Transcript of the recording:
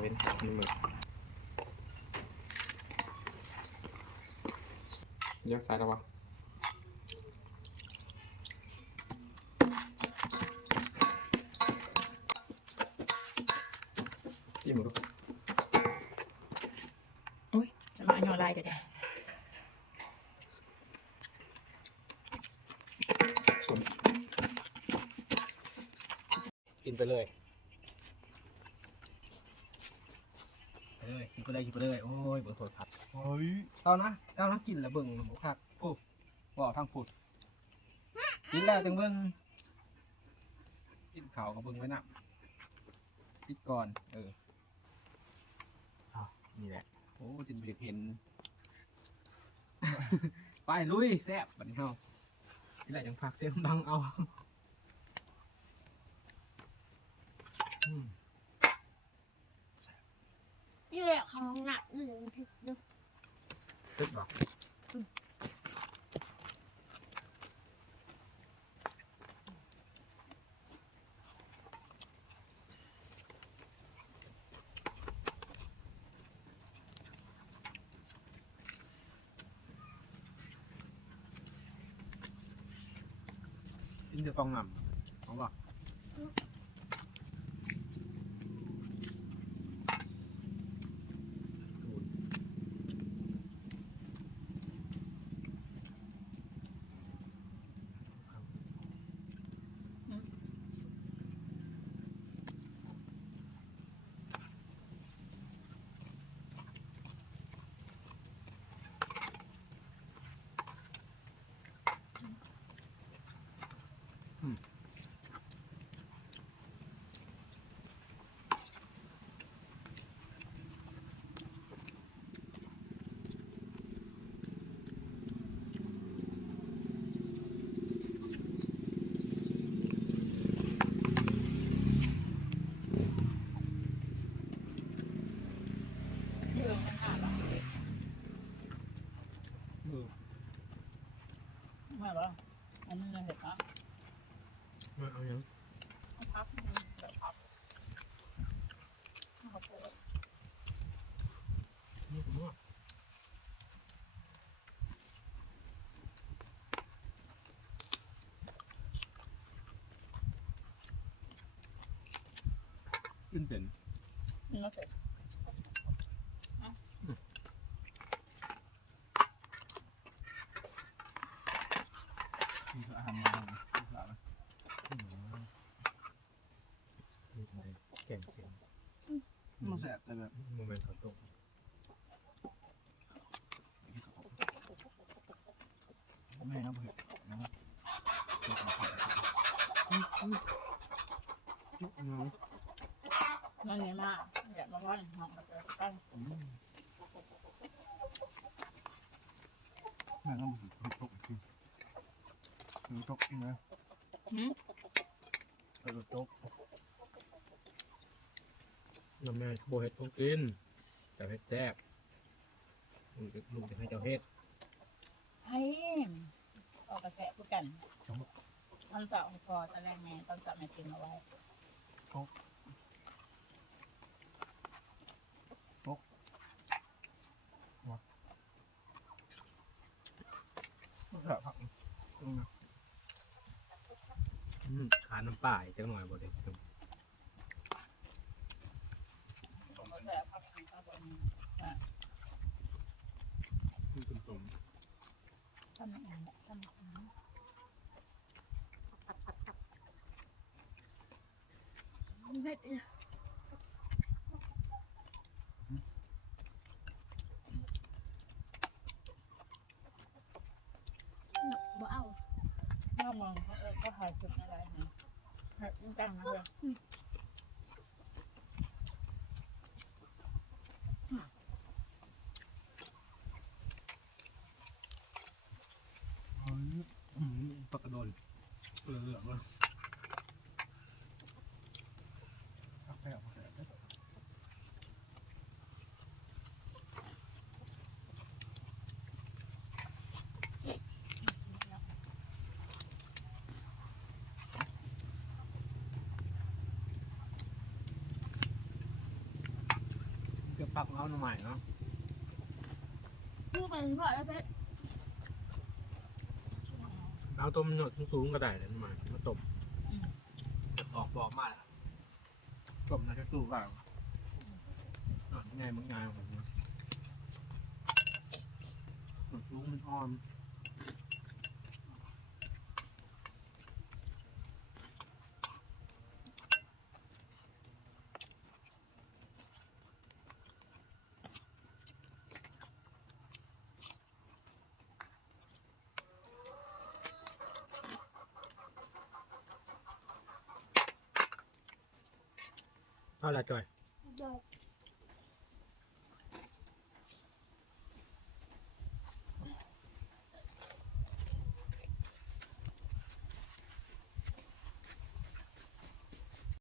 เว้นมันมือเลี้ยวซ้ายแล้ววะจิ้มดู อุ้ยจะมาย่อลายเดี๋ยวได้ ส่วนกินไปเลยกินไปเลยกินไปเลยโอ้ยเบิ่งโทรทัศน์เฮ้ยเอานะกินแล้วเบิ่งหมูคักโอ้ว่าทางผุดกินแล้วจังเบิ่งกินข้าวกับเบิ่งไว้นะปิดก่อนนี่แหละโอ้จินเบียเห็น ไปลุยแซ่บบัดนี้เฮานี่แหละจังพักเสียงดังเอานี่แหละของหนักหนึ่งถึงดู ตึ๊ดบอกกินจะต้องนำเอาป่ะไม่หรออันนี้เห็ดนะ มาเอาอย่าง พับแบบพับ นี่ผมว่าขึ้นเป็น นี่ก็เสร็จมีอาหารมาแก่งเสียง มันแสบแต่แบบ โมเมนต์เขาตก ผมไม่ให้น้ำเผ็ดนะครับ นั่นนี่มากอยากมาว่าหอมมาเจอกัน แม่น้ำเผ็ดตกจริงตกนะตก น้ำแม่โบเฮ็ดต้องกินแต่เฮ็ดแซ่บลูกจะให้เจ้าเฮ็ด ให้ออกกระแสพูดกันตอนเสาร์พอตอนแรกไงตอนเสาร์แม่กินเอาไว้ แสบผัก ขาน้ำป่ายจังหน่อยบ่ได้ กระแสพักทางตะวัน ขึ้นตรง ทำอย่างนี้ทำอย่างนี้ เผ็ดเนี่ยบ่เอา ถ้ามองเขาก็หายจุดอะไรนะหายจังนะเลย ปากกระโดนเหลืองเลย ผักแสบ ปักเอาหน่อใหม่เนาะ พูดไปเพราะแล้วเพชร เอาต้มหนวดสูงๆก็ได้เลยหน่อใหม่มาต้มจะออกบอกมาแล้วต้มในกระตู้ก่อนง่ายมึงง่ายผมหนวดสูงมันอ่อนเท่าไรจอย ดอก